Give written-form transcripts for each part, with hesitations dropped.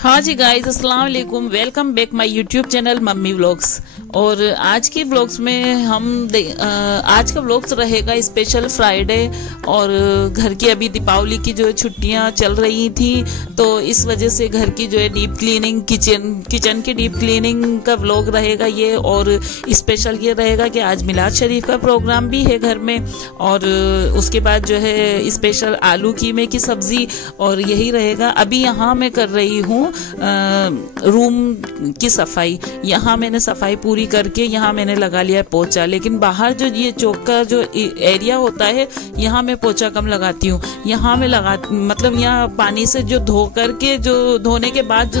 हाँ जी गाइस, अस्सलाम वालेकुम, welcome back my YouTube channel mummy vlogs. और आज के व्लॉग्स में आज का व्लॉग्स रहेगा स्पेशल फ्राइडे। और घर की अभी दीपावली की जो है छुट्टियां चल रही थी, तो इस वजह से घर की जो है डीप क्लीनिंग, किचन की डीप क्लीनिंग का व्लॉग रहेगा ये। और स्पेशल ये रहेगा कि आज मिलाद शरीफ का प्रोग्राम भी है घर में, और उसके बाद जो है स्पेशल आलू कीमे की सब्जी, और यही रहेगा। अभी यहाँ मैं कर रही हूँ रूम की सफाई। यहाँ मैंने सफाई पूरी करके यहाँ मैंने लगा लिया है पोछा, लेकिन बाहर जो ये चौक का जो एरिया होता है यहाँ मैं पोछा कम लगाती हूँ। यहाँ मैं मतलब यहाँ पानी से जो धो करके, जो धोने के बाद जो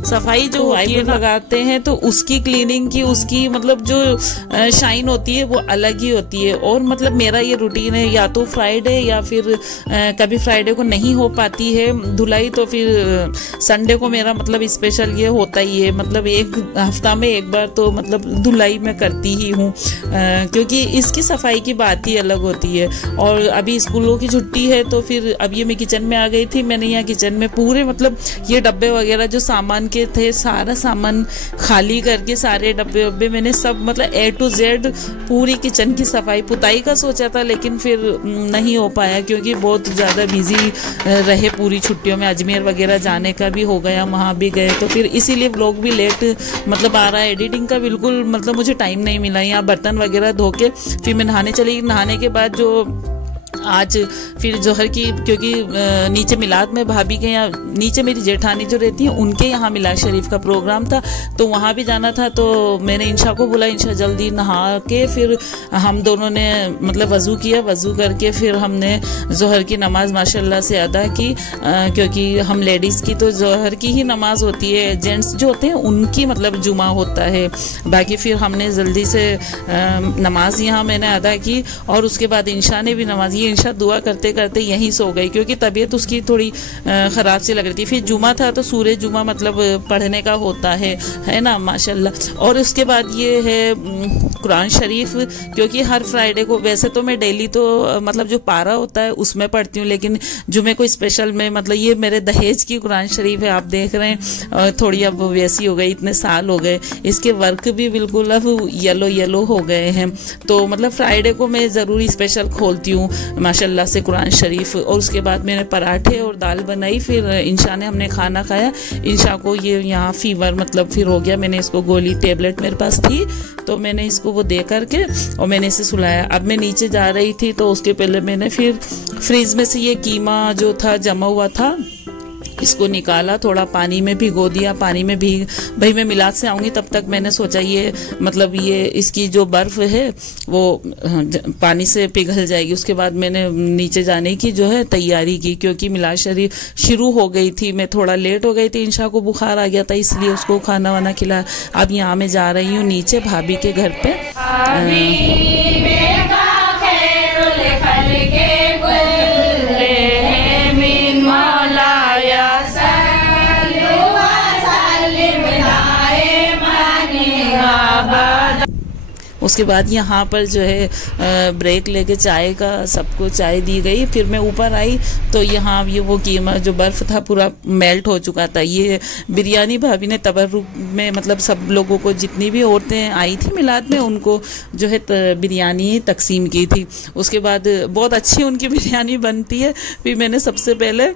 सफाई जो होती है लगाते हैं, तो उसकी क्लीनिंग की, उसकी मतलब जो शाइन होती है वो अलग ही होती है। और मतलब मेरा ये रूटीन है, या तो फ्राइडे या फिर कभी फ्राइडे को नहीं हो पाती है धुलाई, तो फिर संडे को मेरा मतलब स्पेशल ये होता ही है। मतलब एक हफ्ता में एक बार तो मतलब धुलाई मैं करती ही हूँ, क्योंकि इसकी सफाई की बात ही अलग होती है। और अभी स्कूलों की छुट्टी है, तो फिर अब ये मैं किचन में आ गई थी। मैंने यहाँ किचन में पूरे मतलब ये डब्बे वगैरह जो सामान के थे, सारा सामान खाली करके सारे डब्बे मैंने सब मतलब A to Z पूरी किचन की सफाई, पुताई का सोचा था लेकिन फिर नहीं हो पाया, क्योंकि बहुत ज़्यादा बिजी रहे पूरी छुट्टियों में। अजमेर वगैरह जाने का भी हो गया, वहाँ भी गए, तो फिर इसीलिए व्लॉग भी लेट मतलब आ रहा है। एडिटिंग का बिल्कुल मतलब मुझे टाइम नहीं मिला। यहाँ बर्तन वगैरह धो के फिर मैं नहाने चली। नहाने के बाद जो आज फिर जोहर की, क्योंकि नीचे मिलाद में भाभी के यहाँ, नीचे मेरी जेठानी जो रहती है उनके यहाँ मिलाद शरीफ का प्रोग्राम था, तो वहाँ भी जाना था। तो मैंने इंशा को बोला, इंशा जल्दी नहा के फिर हम दोनों ने मतलब वज़ू किया। वज़ू करके फिर हमने जोहर की नमाज माशाल्लाह से अदा की, क्योंकि हम लेडीज़ की तो जोहर की ही नमाज होती है, जेंट्स जो होते हैं उनकी मतलब जुमा होता है। बाकी फिर हमने जल्दी से नमाज यहाँ मैंने अदा की, और उसके बाद इंशा ने भी नमाज। ये इंशा दुआ करते करते यहीं सो गई, क्योंकि तबीयत उसकी थोड़ी ख़राब सी लग रही थी। फिर जुमा था, तो सूरे जुमा मतलब पढ़ने का होता है ना, माशाल्लाह। और उसके बाद ये है कुरान शरीफ, क्योंकि हर फ्राइडे को, वैसे तो मैं डेली तो मतलब जो पारा होता है उसमें पढ़ती हूँ, लेकिन जुमे को स्पेशल में मतलब ये मेरे दहेज की कुरान शरीफ है, आप देख रहे हैं। थोड़ी अब वैसी हो गई, इतने साल हो गए, इसके वर्क भी बिल्कुल अब येलो हो गए हैं। तो मतलब फ्राइडे को मैं ज़रूर स्पेशल खोलती हूँ माशाल्लाह से कुरान शरीफ। और उसके बाद मैंने पराठे और दाल बनाई। फिर इंशा ने, हमने खाना खाया। इंशा को ये यहाँ फीवर मतलब फिर हो गया। मैंने इसको गोली टेबलेट मेरे पास थी, तो मैंने इसको वो दे करके और मैंने इसे सुलाया। अब मैं नीचे जा रही थी, तो उसके पहले मैंने फिर फ्रिज में से ये कीमा जो था जमा हुआ था, इसको निकाला, थोड़ा पानी में भिगो दिया। पानी में भी भाई मैं मिलाद से आऊँगी तब तक मैंने सोचा ये मतलब ये इसकी जो बर्फ़ है वो पानी से पिघल जाएगी। उसके बाद मैंने नीचे जाने की जो है तैयारी की, क्योंकि मिलाद शरीफ शुरू हो गई थी। मैं थोड़ा लेट हो गई थी, इंशा को बुखार आ गया था, इसलिए उसको खाना वाना खिलाया। अब यहाँ मैं जा रही हूँ नीचे भाभी के घर पे। उसके बाद यहाँ पर जो है ब्रेक लेके चाय का सबको चाय दी गई। फिर मैं ऊपर आई, तो यहाँ ये वो कीमा जो बर्फ़ था पूरा मेल्ट हो चुका था। ये बिरयानी भाभी ने तबर्रुक में मतलब सब लोगों को, जितनी भी औरतें आई थी मिलाद में, उनको जो है बिरयानी तकसीम की थी। उसके बाद बहुत अच्छी उनकी बिरयानी बनती है। फिर मैंने सबसे पहले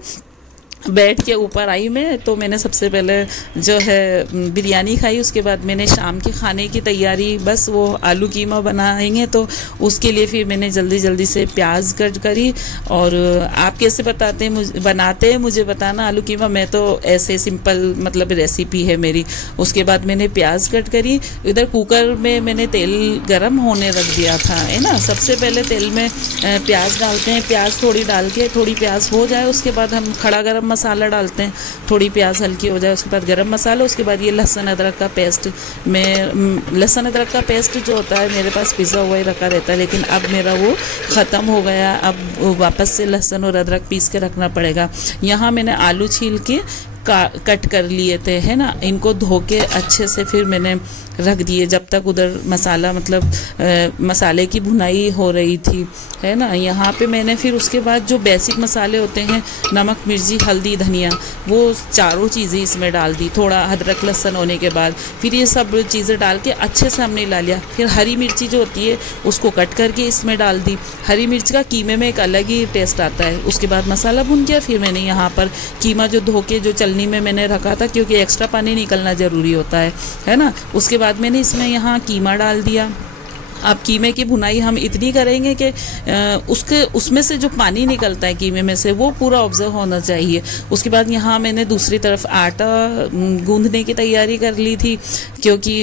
बैठ के ऊपर आई मैं, तो मैंने सबसे पहले जो है बिरयानी खाई। उसके बाद मैंने शाम के खाने की तैयारी, बस वो आलू कीमा बनाएंगे, तो उसके लिए फिर मैंने जल्दी से प्याज कट करी। और आप कैसे बनाते हैं मुझे बताना आलू कीमा। मैं तो ऐसे सिंपल मतलब रेसिपी है मेरी। उसके बाद मैंने प्याज कट करी। इधर कुकर में मैंने तेल गरम होने रख दिया था, है ना। सबसे पहले तेल में प्याज डालते हैं, प्याज थोड़ी डाल के, थोड़ी प्याज हो जाए उसके बाद हम खड़ा गरम मसाला डालते हैं, थोड़ी प्याज हल्की हो जाए उसके बाद गरम मसाला। उसके बाद ये लहसुन अदरक का पेस्ट, लहसुन अदरक का पेस्ट जो होता है मेरे पास पिसा हुआ ही रखा रहता है, लेकिन अब मेरा वो ख़त्म हो गया। अब वापस से लहसुन और अदरक पीस के रखना पड़ेगा। यहाँ मैंने आलू छील के कट कर लिए थे, है ना। इनको धो के अच्छे से फिर मैंने रख दिए जब तक उधर मसाला मतलब मसाले की भुनाई हो रही थी, है ना। यहाँ पे मैंने फिर उसके बाद जो बेसिक मसाले होते हैं, नमक, मिर्ची, हल्दी, धनिया, वो चारों चीज़ें इसमें डाल दी। थोड़ा अदरक लहसुन होने के बाद फिर ये सब चीज़ें डाल के अच्छे से हमने ला लिया। फिर हरी मिर्ची जो होती है उसको कट करके इसमें डाल दी। हरी मिर्च का कीमे में एक अलग ही टेस्ट आता है। उसके बाद मसाला भुन गया। फिर मैंने यहाँ पर कीमा जो धो के जो चलनी में मैंने रखा था, क्योंकि एक्स्ट्रा पानी निकलना ज़रूरी होता है ना। उसके बाद मैंने इसमें यहाँ कीमा डाल दिया। अब कीमे की भुनाई हम इतनी करेंगे कि उसमें से जो पानी निकलता है कीमे में से वो पूरा ऑब्जर्व होना चाहिए। उसके बाद यहाँ मैंने दूसरी तरफ आटा गूंदने की तैयारी कर ली थी, क्योंकि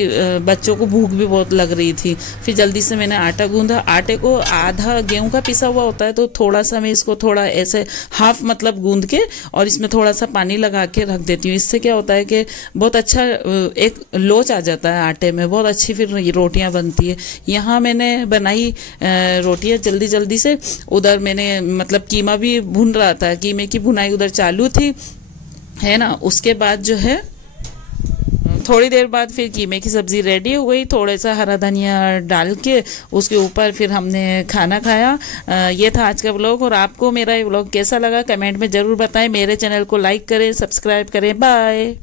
बच्चों को भूख भी बहुत लग रही थी। फिर जल्दी से मैंने आटा गूंदा। आटे को आधा गेहूं का पिसा हुआ होता है, तो थोड़ा सा मैं इसको थोड़ा ऐसे हाफ मतलब गूंद के और इसमें थोड़ा सा पानी लगा के रख देती हूँ। इससे क्या होता है कि बहुत अच्छा एक लोच आ जाता है आटे में, बहुत अच्छी फिर रोटियां बनती है। यहाँ मैंने बनाई रोटियां जल्दी जल्दी से। उधर मैंने मतलब कीमा भी भुन रहा था, कीमे की भुनाई उधर चालू थी, है ना। उसके बाद जो है थोड़ी देर बाद फिर कीमे की सब्जी रेडी हो गई। थोड़ा सा हरा धनिया डाल के उसके ऊपर फिर हमने खाना खाया। ये था आज का व्लॉग। और आपको मेरा ये व्लॉग कैसा लगा कमेंट में ज़रूर बताएं। मेरे चैनल को लाइक करें, सब्सक्राइब करें। बाय।